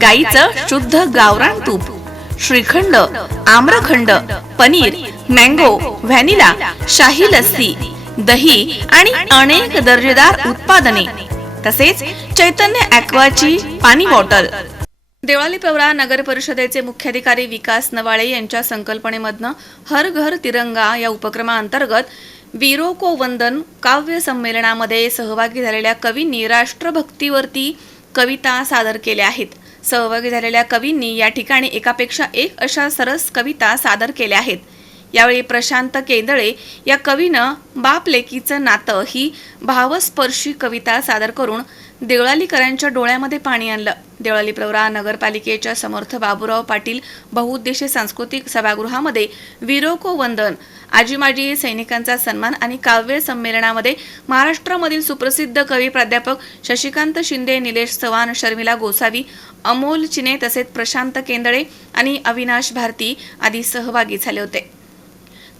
गाईचं शुद्ध गावरान तूप श्रीखंड आम्रखंड पनीर मँगो व्हॅनिला शाही लस्सी दही आणि अनेक दर्जेदार उत्पादने तसेच चैतन्य ॲक्वाची पाणी बॉटल. देवळाली प्रवरा नगर परिषदेचे मुख्याधिकारी विकास नवाळे यांच्या संकल्पनेमधनं हर घर तिरंगा या उपक्रमाअंतर्गत विरोको वंदन काव्य संमेलनामध्ये सहभागी झालेल्या कवींनी राष्ट्रभक्तीवरती कविता सादर केल्या आहेत. सहभागी झालेल्या कवींनी या ठिकाणी एकापेक्षा एक अशा सरस कविता सादर केल्या आहेत. यावेळी प्रशांत केंदळे या कवीनं बाप लेकीचं नातं ही भावस्पर्शी कविता सादर करून देवळालीकरांच्या डोळ्यामध्ये पाणी आणलं. देवळाली प्रवरा नगरपालिकेच्या समर्थ बाबूराव पाटील बहुउद्देशीय सांस्कृतिक सभागृहामध्ये विरोको वंदन आजी माजी सैनिकांचा सन्मान आणि काव्य संमेलनामध्ये महाराष्ट्रामधील सुप्रसिद्ध कवी प्राध्यापक शशिकांत शिंदे निलेश चव्हाण शर्मिला गोसावी अमोल चिने तसेच प्रशांत केंदळे आणि अविनाश भारती आदी सहभागी झाले होते.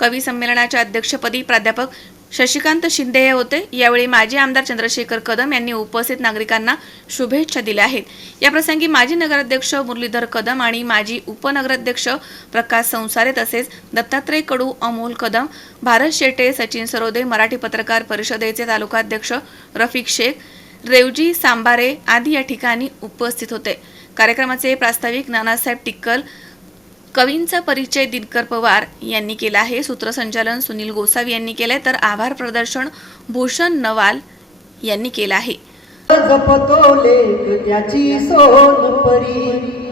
कवी संमेलनाच्या अध्यक्षपदी प्राध्यापक शशिकांत शिंदे हे होते. यावेळी माजी आमदार चंद्रशेखर कदम यांनी उपस्थित नागरिकांना शुभेच्छा दिल्या आहेत. याप्रसंगी माजी नगराध्यक्ष मुरलीधर कदम आणि माजी उपनगराध्यक्ष प्रकाश संसारे तसेच दत्तात्रय कडू अमोल कदम भारत शेटे सचिन सरोदे मराठी पत्रकार परिषदेचे तालुकाध्यक्ष रफिक शेख रेवजी सांबारे आदी या ठिकाणी उपस्थित होते. कार्यक्रमाचे प्रास्ताविक नानासाहेब टिक्कल कवींचा परिचय दिनकर पवार यांनी केला आहे. सूत्रसंचालन सुनील गोसावी यांनी केलंय. तर आभार प्रदर्शन भूषण नवाल यांनी केलं आहे. जपतो लेख त्याची सोन परी.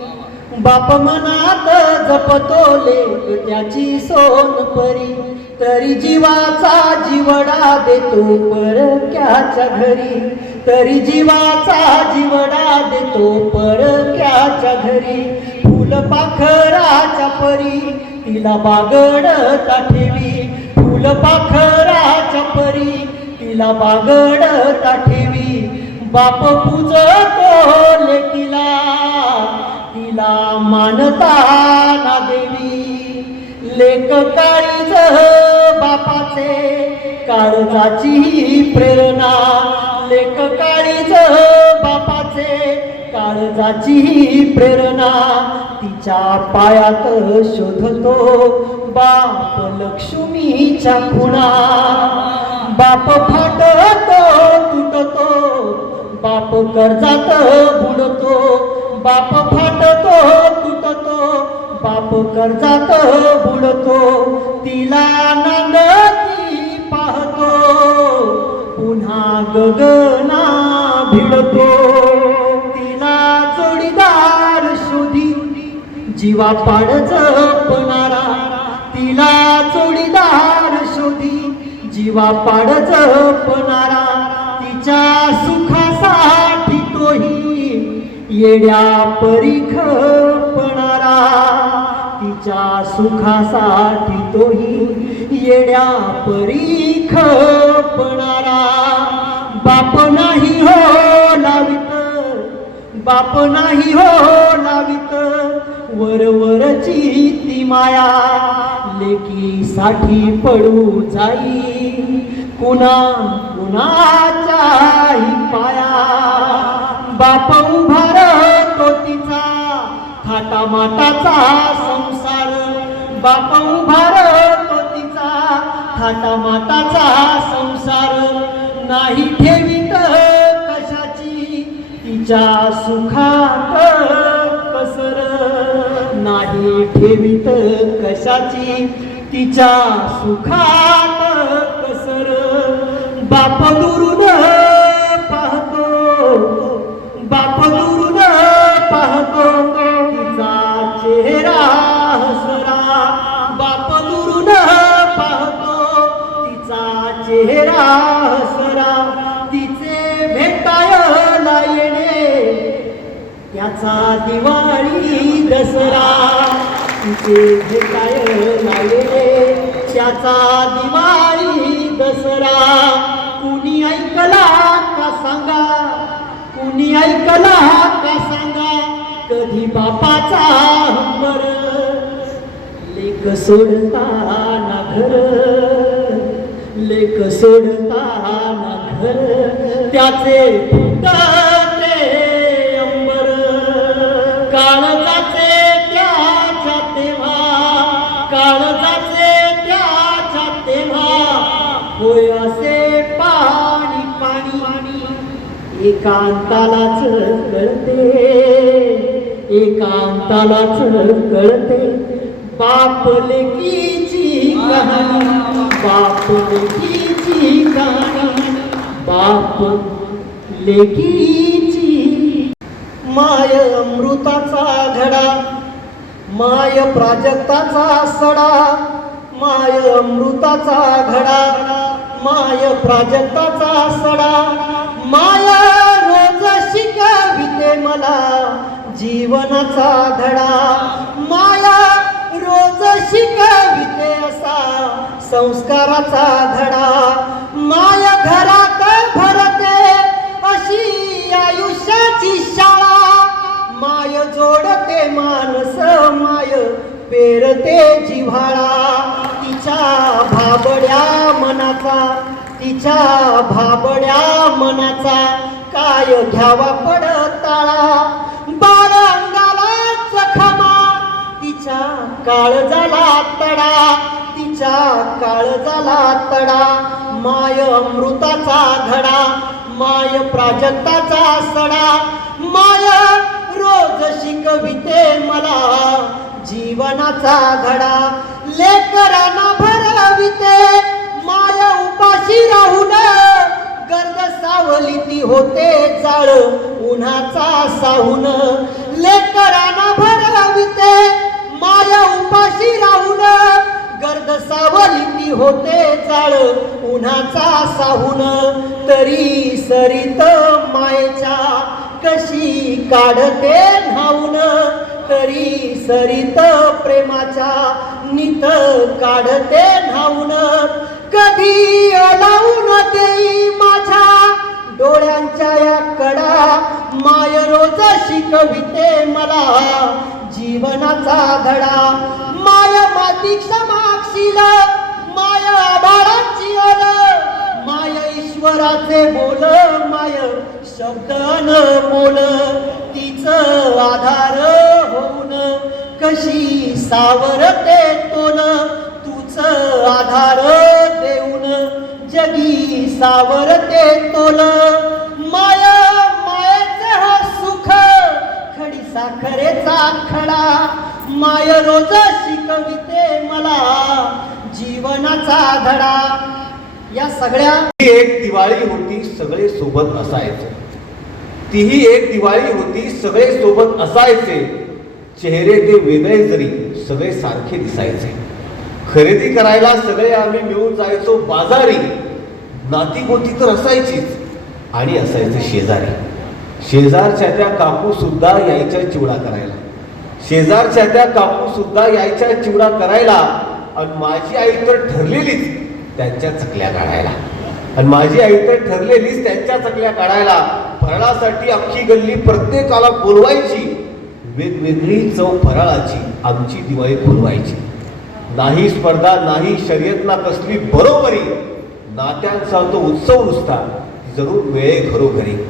बाप मनात जपतो लेख त्याची सोन परी. तरी जीवाचा जीवडा देतो परक्याच्या घरी. तरी जीवाचा जीवडा देतो परक्याच्या घरी. फुल पाखराच्या परी तिला बागडता ठेवी. फुल पाखराच्या परी तिला बागडता ठेवी. बाप पूजतो लेकीला तिला मानता ना देवी. लेक काळीज बापाचे काळजाची प्रेरणा. लेक काळीज बापाचे काळजाची प्रेरणा. तिच्या पायात शोधतो बाप लक्ष्मीच्या खुणा. बाप फाटतो तुटतो बाप कर्जात बुडतो. बाप फाटतो तुटतो बाप कर्जात बुडतो. तिला नंदती पाहतो. पुन्हा गगना भिडतो. तिला जोडीदार शोधी. जीवा पाड जपणारा तिला जोडीदार शोधी. जीवा पाड जपणारा तिच्या सुखासाठी तोही येड्या परीख आमच्या सुखासाठी तोही येड्या परीख पणारा बाप नाही हो लावित बाप नाही हो लावित वरवरची ती माया. लेकीसाठी पडू जाई कुणा कुणाच्याही पाया. बाप उभारतो तिचा थाटा माताचा बाप उभारतो तिचा थाटा माताचा संसार. नाही ठेवीत कशाची? तिच्या सुखात कसर नाही ठेवीत कशाची? तिच्या सुखात कसर बाप दुरून बाप दुरून पाहतो तिचा चेहरा हसरा तिचे भेटायला येणे त्याचा दिवाळी दसरा तिचे जे काय लावले त्याचा दिवाळी दसरा. कुणी ऐकला का सांगा? कुणी ऐकला का सांगा? कधी बापाचा बरं लेक सोडताना घर लेक सोडताना घर त्याचे फुटते अंबर काळजाचे त्याच्या तेव्हा काळजाचे त्याच्या तेव्हा होय असे पाणी पाणी पाणी एकांतालाच कळते एकांतालाच कळते. बाप लेकीची कहाणी बाप लेकीची कहाणी बाप लेकीची माय अमृताचा घडा माय प्राजक्ताचा सडा माय अमृताचा घडा माय प्राजक्ताचा सडा. माय रोज शिकविते मला जीवनाचा धडा माया रोज शिकविते असा संस्काराचा धडा. माय घरात भरते अशी आयुष्याची शाळा. माय जोडते मानस माय पेरते जिव्हाळा. तिच्या भाबड्या मनाचा तिच्या भाबड्या मनाचा काय घ्यावा पड काळ झाला तडा तिच्या काळजाला तडा. माय अमृताचा धडा माय प्राजक्ताचा सडा. माय रोज शिकविते मला जीवनाचा धडा. लेकरांना भरविते माय उपाशी राहून गर्द सावलीती होते चाळ उन्हाचा साहून. लेकरांना उपाशी राहून गर्द सावलीती होते चाळ उन्हाचा साहून. तरी सरित मायेच्या कशी काढते न्हाऊन? तरी सरित प्रेमाच्या नित काढते न्हाऊन. कधी लावून देई माझ्या डोळ्यांच्या या कडा माय रोज शिकविते मला. जीवनाचा धडा. माय माती क्षमाक्षील माय आबाळाची अल माय ईश्वराचे बोल माय शब्द न बोल. तिच आधार होऊन कशी सावरते तोल. तूच आधार देऊन जगी सावरते तोल. साखरेचा खडा माय रोज शिकविते मला जीवनाचा धडा. या सगळ्या ती एक दिवाळी होती सगळे सोबत असायचे. तीही एक दिवाळी होती सगळे सोबत असायचे. चेहरे ते वेगळे जरी सगळे सारखे दिसायचे. खरेदी करायला सगळे आम्ही मिळून जायचो बाजारी. नाती गोती तर असायचीच. आणि असायचे शेजारी. शेजारच्या त्या काकू सुद्धा यायच्या चिवडा करायला. शेजारच्या त्या काकू सुद्धा यायच्या चिवडा करायला आणि माझी आई तर ठरलेलीच त्यांच्या चकल्या काढायला. आणि माझी आई तर ठरलेलीच त्यांच्या चकल्या काढायला. फराळासाठी अख्खी गल्ली प्रत्येकाला बोलवायची. वेगवेगळी चव फराळाची आमची दिवाळी बोलवायची. नाही स्पर्धा नाही शर्यत ना कसली बरोबरी. नात्यांचा तो उत्सव नुसता. जरूर वेळे घरोघरी.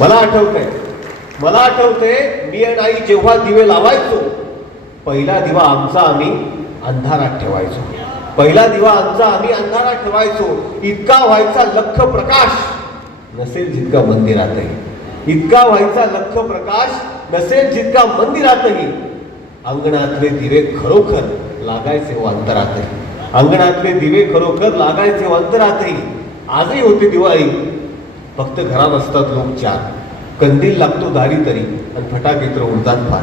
मला आठवतंय. मला आठवते मी आणि आई जेव्हा दिवे लावायचो पहिला दिवा आमचा आम्ही अंधारात ठेवायचो. पहिला दिवा आमचा आम्ही अंधारात ठेवायचो. इतका व्हायचा लख प्रकाश नसेल जितका मंदिरातही. इतका व्हायचा लख प्रकाश नसेल जितका मंदिरातही. अंगणातले दिवे खरोखर लागायचे व अंतरातही. अंगणातले दिवे खरोखर लागायचे व अंतरातही. आजही होती दिवाळी. फक्त घरात असतात लोक चार. कंदील लागतो दारी तरी आणि फटाके तर उडतात फार.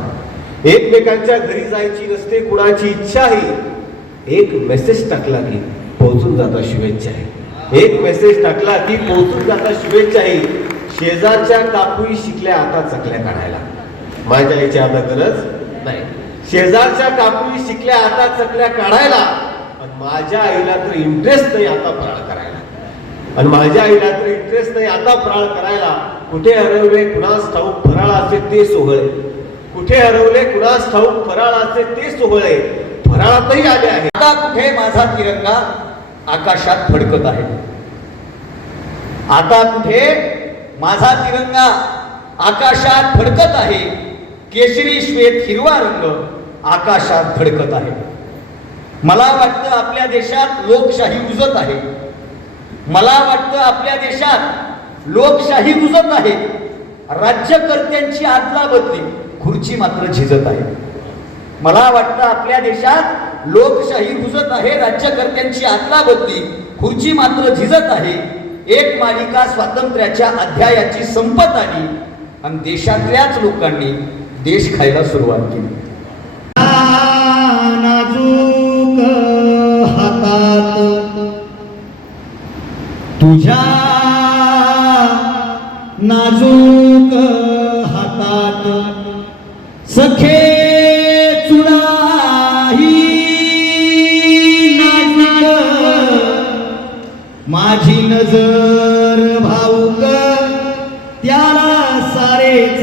एकमेकांच्या घरी जायची नसते कुणाची इच्छाही एक मेसेज टाकला की पोहोचून जाता शुभेच्छाही एक मेसेज टाकला की पोहोचून जाता शुभेच्छाही शेजारच्या काकूही शिकल्या आता चकल्या काढायला. माझ्या याची आता गरज नाही. शेजारच्या काकूही शिकल्या आता चकल्या काढायला. पण माझ्या आईला तर इंटरेस्ट नाही आता फराळ करायला. आणि माझ्या आईला तर इंटरेस्ट नाही. आता फराळ करायला. कुठे हरवले कुणास ठाऊक फराळाचे ते सोहळे. कुठे हरवले कुणास ठाऊक फराळाचे ते सोहळे. फराळातही आले आहे आता कुठे माझा तिरंगा आकाशात फडकत आहे? आता कुठे माझा तिरंगा आकाशात फडकत आहे? केशरी श्वेत हिरवा रंग आकाशात फडकत आहे. मला वाटतं आपल्या देशात लोकशाही उजत आहे. मला वाटतं आपल्या देशात लोकशाही रुजत आहे राज्यकर्त्यांची आदला बदली खुर्ची मात्र झिजत आहे. मला वाटतं आपल्या देशात लोकशाही रुजत आहे राज्यकर्त्यांची आदला बदली खुर्ची मात्र झिजत आहे. एक मालिका स्वातंत्र्याच्या अध्यायाची संपत आली आणि देशातल्याच लोकांनी देश खायला सुरुवात केली. तुझ्या नाजूक हातात सखे चुडाही नाजूक. माझी नजर भाऊक त्याला सारेच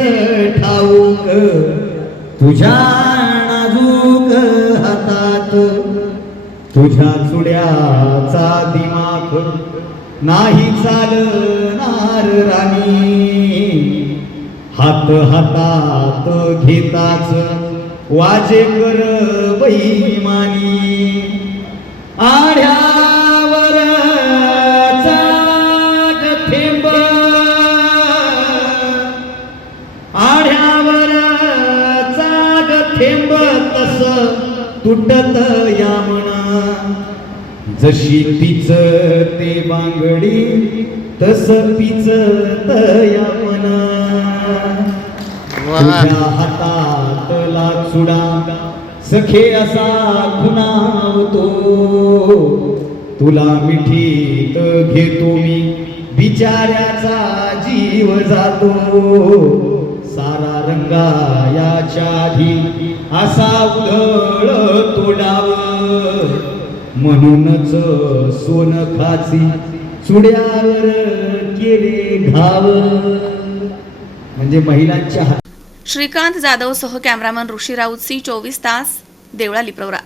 ठाऊक. तुझ्या नाजूक हातात तुझ्या चुड्याचा दिमाग. नाही चालणार राणी. हात हातात घेताच वाजे कर बैमानी. आढ्यावर थेंब. आढ्यावर चाग थेंब तस तुटत या म्हणा. जशी पिच ते बांगडी तस पिच या म्हणा तुझ्या हातातला चुडा सखे असा खुणावतो. तुला मिठीत घेतो मी बिचाऱ्याचा जीव जातो. सारा रंगायाच्या आधी असा उधळ तोडाव म्हणूनच सोन खाची चुड्यावर केले घाव म्हणजे महिलांच्या श्रीकांत जाधव सह कॅमेरामन ऋषी राऊत सी चोवीस तास देवळाली प्रवरा